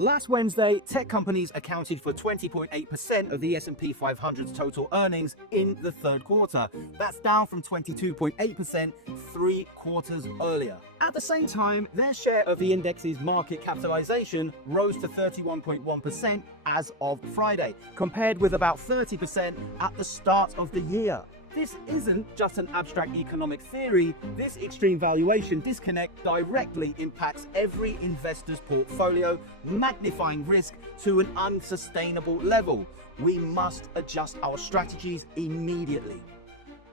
Last Wednesday, tech companies accounted for 20.8% of the S&P 500's total earnings in the third quarter. That's down from 22.8% 3 quarters earlier. At the same time, their share of the index's market capitalization rose to 31.1% as of Friday, compared with about 30% at the start of the year. This isn't just an abstract economic theory. This extreme valuation disconnect directly impacts every investor's portfolio, magnifying risk to an unsustainable level. We must adjust our strategies immediately.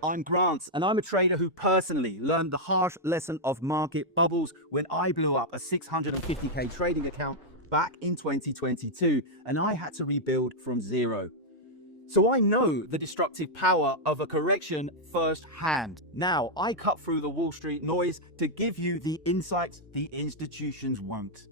I'm Grant, and I'm a trader who personally learned the harsh lesson of market bubbles when I blew up a 650k trading account back in 2022, and I had to rebuild from zero. So I know the destructive power of a correction firsthand. Now, I cut through the Wall Street noise to give you the insights the institutions won't.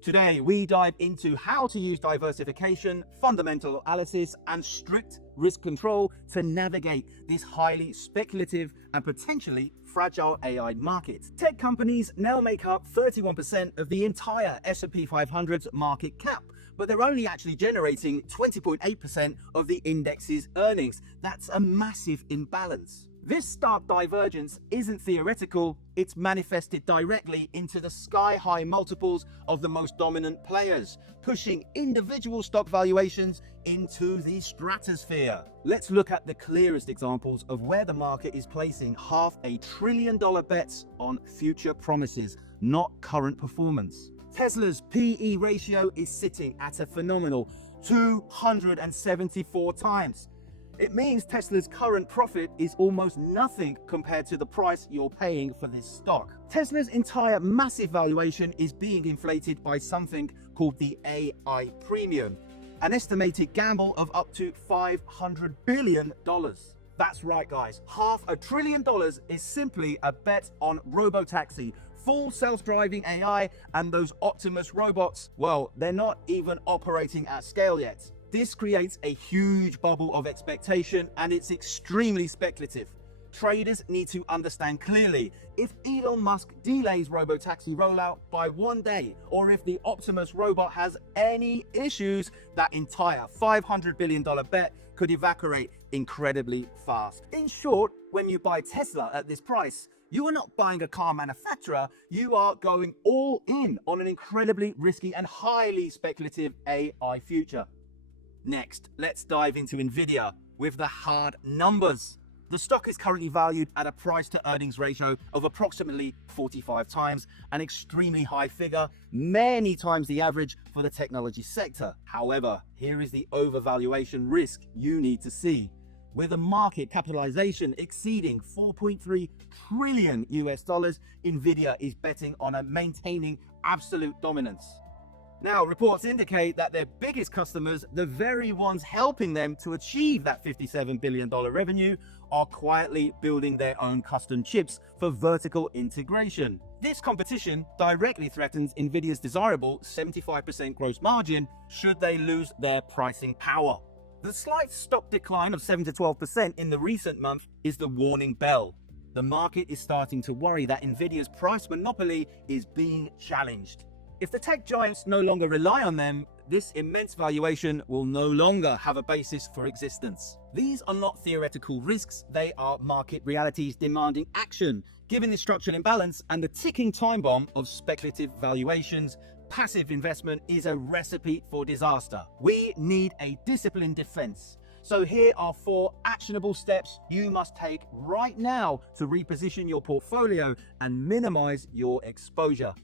Today, we dive into how to use diversification, fundamental analysis, and strict risk control to navigate this highly speculative and potentially fragile AI market. Tech companies now make up 31% of the entire S&P 500's market cap, but they're only actually generating 20.8% of the index's earnings. That's a massive imbalance. This stark divergence isn't theoretical, it's manifested directly into the sky-high multiples of the most dominant players, pushing individual stock valuations into the stratosphere. Let's look at the clearest examples of where the market is placing $500 billion bets on future promises, not current performance. Tesla's PE ratio is sitting at a phenomenal 274 times. It means Tesla's current profit is almost nothing compared to the price you're paying for this stock. Tesla's entire massive valuation is being inflated by something called the AI premium, an estimated gamble of up to $500 billion. That's right, guys. $500 billion is simply a bet on robotaxi, full self-driving AI, and those Optimus robots, well, they're not even operating at scale yet. This creates a huge bubble of expectation, and it's extremely speculative. Traders need to understand clearly, if Elon Musk delays robotaxi rollout by 1 day, or if the Optimus robot has any issues, that entire $500 billion bet could evaporate incredibly fast. In short, when you buy Tesla at this price, you are not buying a car manufacturer, you are going all in on an incredibly risky and highly speculative AI future. Next, let's dive into NVIDIA with the hard numbers. The stock is currently valued at a price to earnings ratio of approximately 45 times, an extremely high figure, many times the average for the technology sector. However, here is the overvaluation risk you need to see. With a market capitalization exceeding $4.3 trillion, NVIDIA is betting on maintaining absolute dominance. Now, reports indicate that their biggest customers, the very ones helping them to achieve that $57 billion revenue, are quietly building their own custom chips for vertical integration. This competition directly threatens NVIDIA's desirable 75% gross margin should they lose their pricing power. The slight stock decline of 7 to 12% in the recent month is the warning bell. The market is starting to worry that NVIDIA's price monopoly is being challenged. If the tech giants no longer rely on them, this immense valuation will no longer have a basis for existence. These are not theoretical risks, they are market realities demanding action. Given the structural imbalance and the ticking time bomb of speculative valuations, passive investment is a recipe for disaster. We need a disciplined defense. So here are 4 actionable steps you must take right now to reposition your portfolio and minimize your exposure.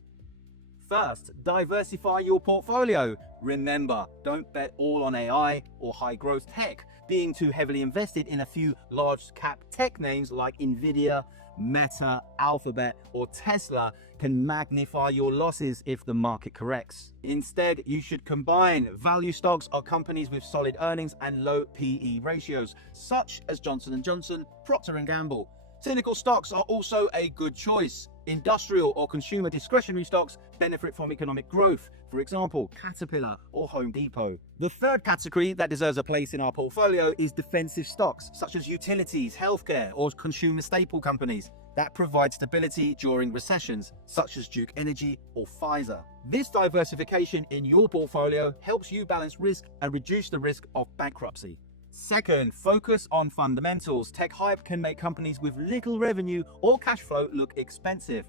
First, diversify your portfolio. Remember, don't bet all on AI or high growth tech. Being too heavily invested in a few large cap tech names like NVIDIA, Meta, Alphabet, or Tesla can magnify your losses if the market corrects. Instead, you should combine value stocks or companies with solid earnings and low PE ratios, such as Johnson & Johnson, Procter & Gamble. Cyclical stocks are also a good choice. Industrial or consumer discretionary stocks benefit from economic growth, for example, Caterpillar or Home Depot. The third category that deserves a place in our portfolio is defensive stocks, such as utilities, healthcare, or consumer staple companies that provide stability during recessions, such as Duke Energy or Pfizer. This diversification in your portfolio helps you balance risk and reduce the risk of bankruptcy. Second, focus on fundamentals. Tech hype can make companies with little revenue or cash flow look expensive.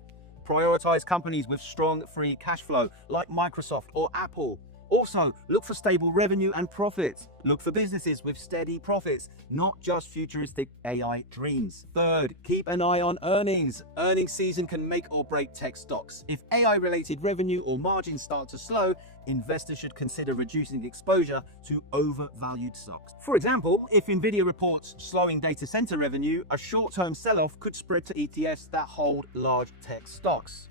Prioritize companies with strong free cash flow, like Microsoft or Apple. Also, look for stable revenue and profits. Look for businesses with steady profits, not just futuristic AI dreams. Third, keep an eye on earnings. Earnings season can make or break tech stocks. If AI-related revenue or margins start to slow, investors should consider reducing exposure to overvalued stocks. For example, if NVIDIA reports slowing data center revenue, a short-term sell-off could spread to ETFs that hold large tech stocks.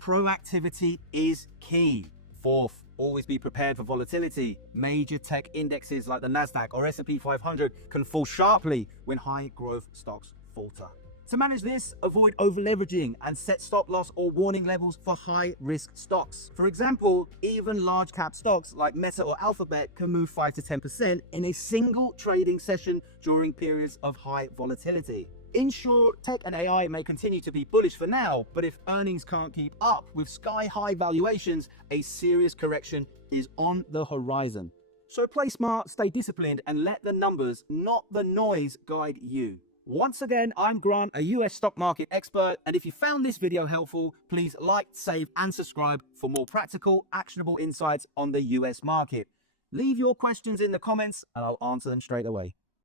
Proactivity is key. Fourth, always be prepared for volatility. Major tech indexes like the Nasdaq or S&P 500 can fall sharply when high growth stocks falter. To manage this, avoid over-leveraging and set stop loss or warning levels for high-risk stocks. For example, even large-cap stocks like Meta or Alphabet can move 5 to 10% in a single trading session during periods of high volatility. In short, tech and AI may continue to be bullish for now, but if earnings can't keep up with sky-high valuations, a serious correction is on the horizon. So play smart, stay disciplined, and let the numbers, not the noise, guide you. Once again, I'm Grant, a US stock market expert, and if you found this video helpful, please like, save, and subscribe for more practical, actionable insights on the US market. Leave your questions in the comments, and I'll answer them straight away.